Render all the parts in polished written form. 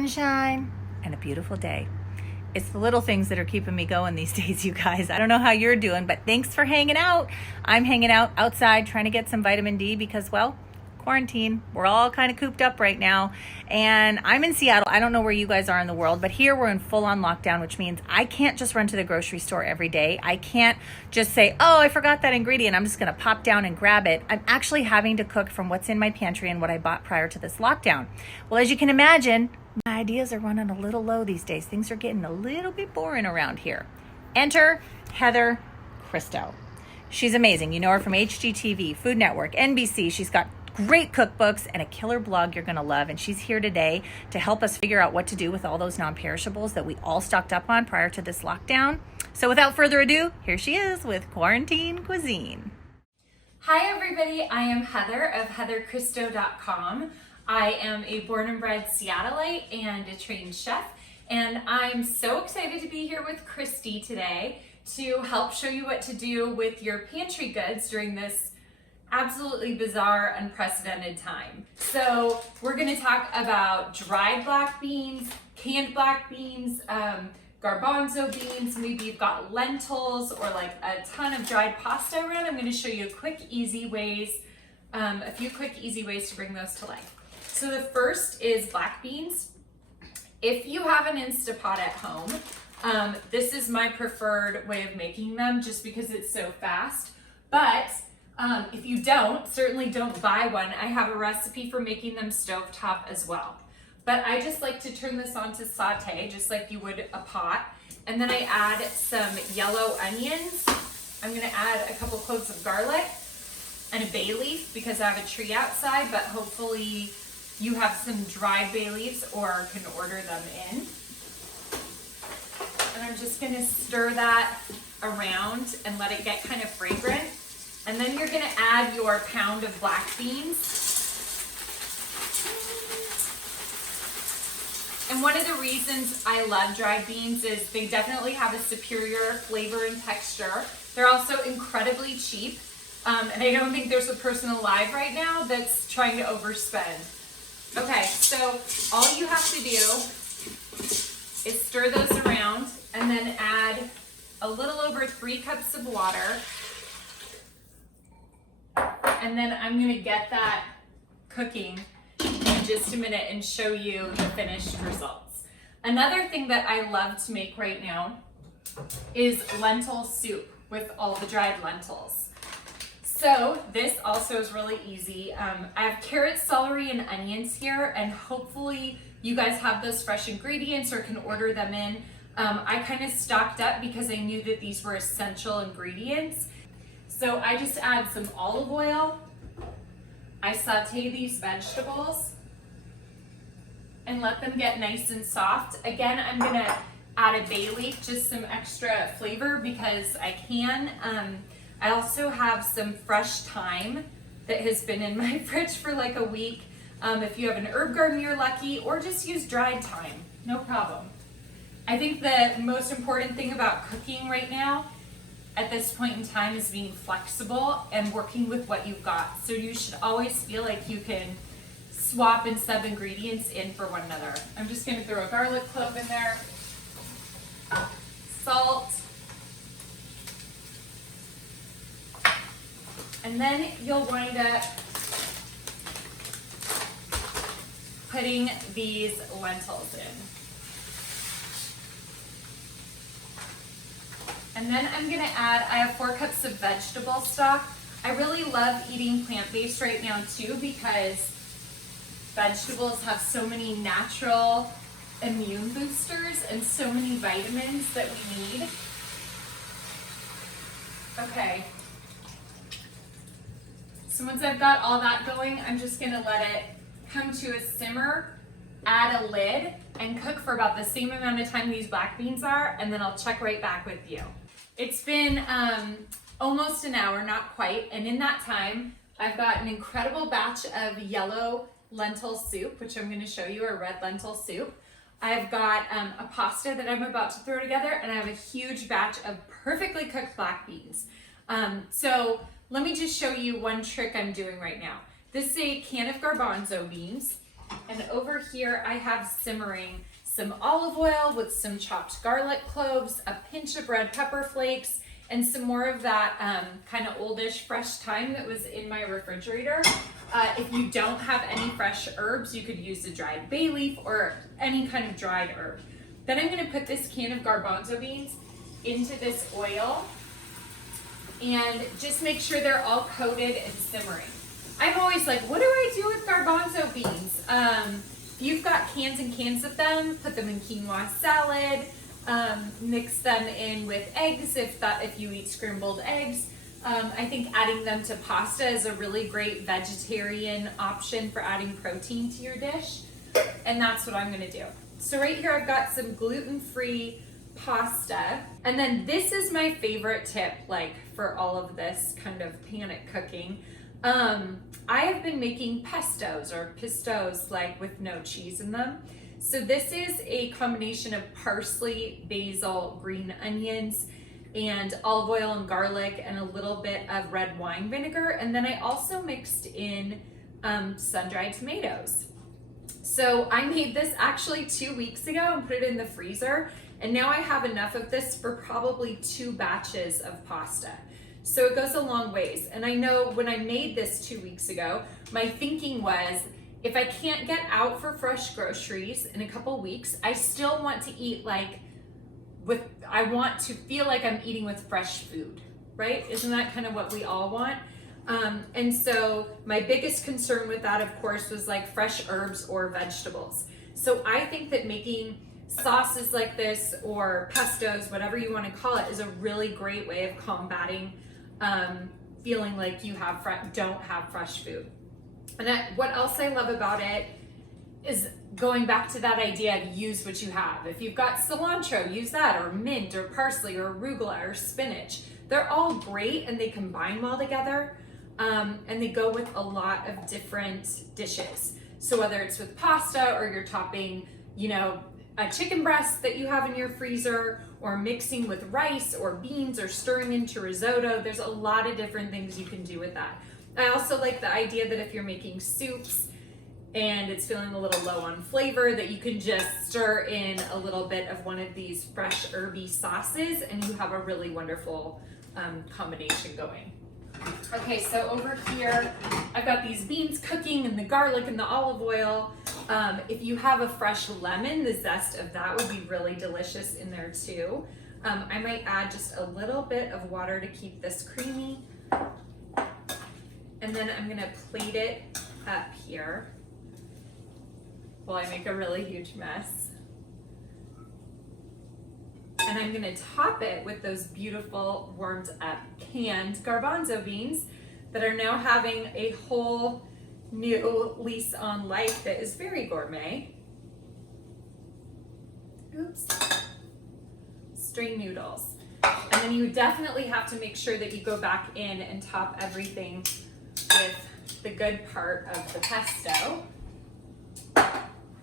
Sunshine and a beautiful day. It's the little things that are keeping me going these days, you guys. I don't know how you're doing, but thanks for hanging out. I'm hanging out outside trying to get some vitamin D because, well, quarantine. We're all kind of cooped up right now. And I'm in Seattle. I don't know where you guys are in the world, but here we're in full-on lockdown, which means I can't just run to the grocery store every day. I can't just say, oh, I forgot that ingredient, I'm just going to pop down and grab it. I'm actually having to cook from what's in my pantry and what I bought prior to this lockdown. Well, as you can imagine, my ideas are running a little low these days. Things are getting a little bit boring around here. Enter Heather Christo. She's amazing. You know her from HGTV, Food Network, NBC. She's got great cookbooks and a killer blog you're going to love. And she's here today to help us figure out what to do with all those non-perishables that we all stocked up on prior to this lockdown. So without further ado, here she is with Quarantine Cuisine. Hi everybody, I am Heather of heatherchristo.com. I am a born and bred Seattleite and a trained chef, and I'm so excited to be here with Christie today to help show you what to do with your pantry goods during this absolutely bizarre, unprecedented time. So we're going to talk about dried black beans, canned black beans, garbanzo beans, maybe you've got lentils or like a ton of dried pasta around. I'm going to show you a few quick, easy ways to bring those to life. So the first is black beans. If you have an Instapot at home, this is my preferred way of making them just because it's so fast. But if you don't, certainly don't buy one. I have a recipe for making them stovetop as well. But I just like to turn this on to saute, just like you would a pot. And then I add some yellow onions. I'm gonna add a couple cloves of garlic and a bay leaf because I have a tree outside, but hopefully you have some dried bay leaves or can order them in. And I'm just gonna stir that around and let it get kind of fragrant. And then you're gonna add your pound of black beans. And one of the reasons I love dried beans is they definitely have a superior flavor and texture. They're also incredibly cheap. And I don't think there's a person alive right now that's trying to overspend. Okay, so all you have to do is stir those around and then add a little over 3 cups of water. And then I'm gonna get that cooking in just a minute and show you the finished results. Another thing that I love to make right now is lentil soup with all the dried lentils. So this also is really easy. I have carrots, celery, and onions here, and hopefully you guys have those fresh ingredients or can order them in. I kind of stocked up because I knew that these were essential ingredients. So I just add some olive oil. I saute these vegetables and let them get nice and soft. Again, I'm gonna add a bay leaf, just some extra flavor because I can. I also have some fresh thyme that has been in my fridge for like a week. If you have an herb garden, you're lucky, or just use dried thyme, no problem. I think the most important thing about cooking right now at this point in time is being flexible and working with what you've got. So you should always feel like you can swap and sub ingredients in for one another. I'm just gonna throw a garlic clove in there, salt, and then you'll wind up putting these lentils in. And then I'm gonna add, I have 4 cups of vegetable stock. I really love eating plant-based right now too because vegetables have so many natural immune boosters and so many vitamins that we need. Okay. So once I've got all that going, I'm just gonna let it come to a simmer, add a lid, and cook for about the same amount of time these black beans are, and then I'll check right back with you. It's been almost an hour, not quite, and in that time, I've got an incredible batch of yellow lentil soup, which I'm gonna show you, or red lentil soup. I've got a pasta that I'm about to throw together, and I have a huge batch of perfectly cooked black beans. So let me just show you one trick I'm doing right now. This is a can of garbanzo beans. And over here I have simmering some olive oil with some chopped garlic cloves, a pinch of red pepper flakes, and some more of that kind of oldish fresh thyme that was in my refrigerator. If you don't have any fresh herbs, you could use a dried bay leaf or any kind of dried herb. Then I'm gonna put this can of garbanzo beans into this oil and just make sure they're all coated and simmering. I'm always like, what do I do with garbanzo beans? If you've got cans and cans of them, put them in quinoa salad, mix them in with eggs if you eat scrambled eggs. I think adding them to pasta is a really great vegetarian option for adding protein to your dish. And that's what I'm gonna do. So right here I've got some gluten-free pasta. And then this is my favorite tip, like for all of this kind of panic cooking. I have been making pestos or pistos, like with no cheese in them. So this is a combination of parsley, basil, green onions, and olive oil and garlic and a little bit of red wine vinegar. And then I also mixed in sun-dried tomatoes. So I made this actually 2 weeks ago and put it in the freezer. And now I have enough of this for probably 2 batches of pasta. So it goes a long ways. And I know when I made this 2 weeks ago, my thinking was, if I can't get out for fresh groceries in a couple weeks, I still want to eat I want to feel like I'm eating with fresh food, right? Isn't that kind of what we all want? And so my biggest concern with that, of course, was like fresh herbs or vegetables. So I think that making sauces like this or pestos, whatever you want to call it, is a really great way of combating feeling like you don't have fresh food. And what else I love about it is going back to that idea of use what you have. If you've got cilantro, use that, or mint, or parsley, or arugula, or spinach. They're all great and they combine well together, and they go with a lot of different dishes. So whether it's with pasta or you're topping, a chicken breast that you have in your freezer, or mixing with rice or beans or stirring into risotto, there's a lot of different things you can do with that. I also like the idea that if you're making soups and it's feeling a little low on flavor, that you can just stir in a little bit of one of these fresh herby sauces and you have a really wonderful combination going. Okay, so over here, I've got these beans cooking and the garlic and the olive oil. If you have a fresh lemon, the zest of that would be really delicious in there too. I might add just a little bit of water to keep this creamy. And then I'm gonna plate it up here while I make a really huge mess. And I'm gonna top it with those beautiful warmed up canned garbanzo beans that are now having a whole new lease on life that is very gourmet. Oops. String noodles. And then you definitely have to make sure that you go back in and top everything with the good part of the pesto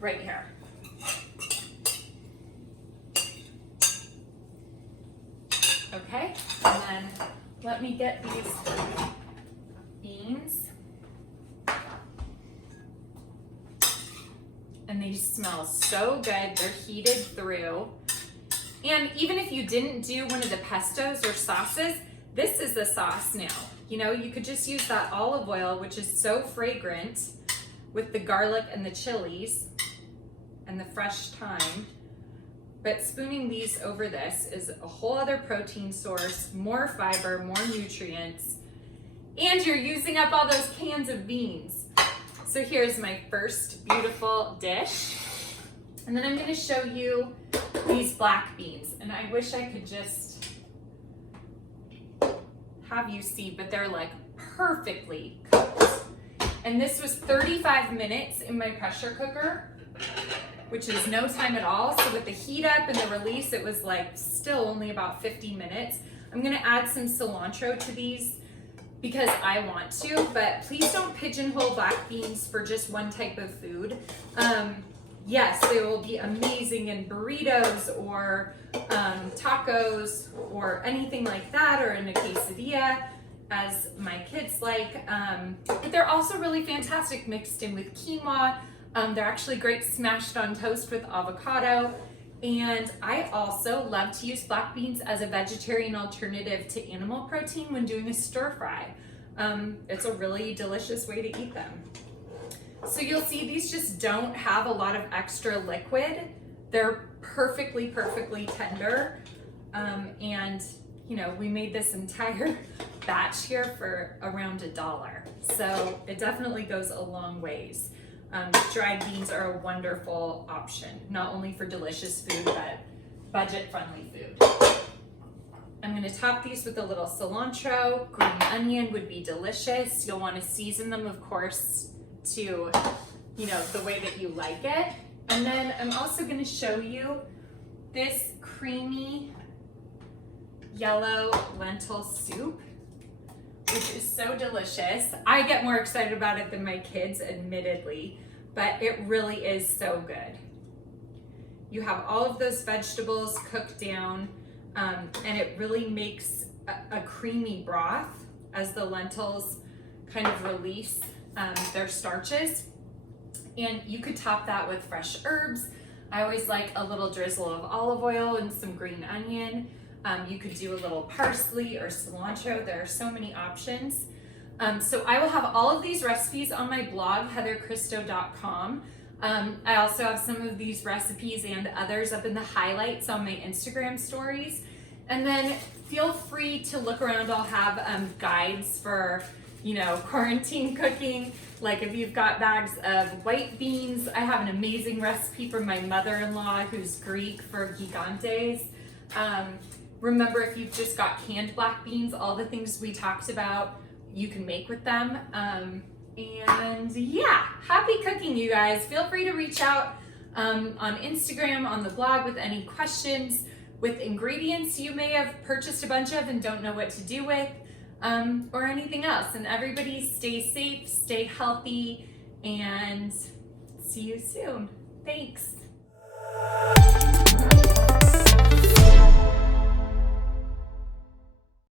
right here. Okay, and then let me get these beans. And they smell so good. They're heated through. And even if you didn't do one of the pestos or sauces, this is the sauce now. You could just use that olive oil, which is so fragrant, with the garlic and the chilies and the fresh thyme. But spooning these over this is a whole other protein source, more fiber, more nutrients, and you're using up all those cans of beans. So here's my first beautiful dish. And then I'm gonna show you these black beans. And I wish I could just have you see, but they're like perfectly cooked. And this was 35 minutes in my pressure cooker, which is no time at all. So with the heat up and the release, it was like still only about 50 minutes. I'm gonna add some cilantro to these because I want to, but please don't pigeonhole black beans for just one type of food. Yes, they will be amazing in burritos or tacos or anything like that, or in a quesadilla, as my kids like. But they're also really fantastic mixed in with quinoa. They're actually great smashed on toast with avocado. And I also love to use black beans as a vegetarian alternative to animal protein when doing a stir fry. It's a really delicious way to eat them. So you'll see these just don't have a lot of extra liquid. They're perfectly tender. And you know, we made this entire batch here for around $1. So it definitely goes a long ways. Dried beans are a wonderful option, not only for delicious food, but budget-friendly food. I'm gonna top these with a little cilantro. Green onion would be delicious. You'll wanna season them, of course, to, you know, the way that you like it. And then I'm also gonna show you this creamy yellow lentil soup, which is so delicious. I get more excited about it than my kids, admittedly, but it really is so good. You have all of those vegetables cooked down, and it really makes a creamy broth as the lentils kind of release their starches. And you could top that with fresh herbs. I always like a little drizzle of olive oil and some green onion. You could do a little parsley or cilantro. There are so many options. So I will have all of these recipes on my blog, heatherchristo.com. I also have some of these recipes and others up in the highlights on my Instagram stories. And then feel free to look around. I'll have guides for, you know, quarantine cooking. Like if you've got bags of white beans, I have an amazing recipe from my mother-in-law who's Greek for gigantes. Remember, if you've just got canned black beans, all the things we talked about, you can make with them. And yeah, happy cooking, you guys. Feel free to reach out on Instagram, on the blog with any questions, with ingredients you may have purchased a bunch of and don't know what to do with, or anything else. And everybody stay safe, stay healthy, and see you soon. Thanks.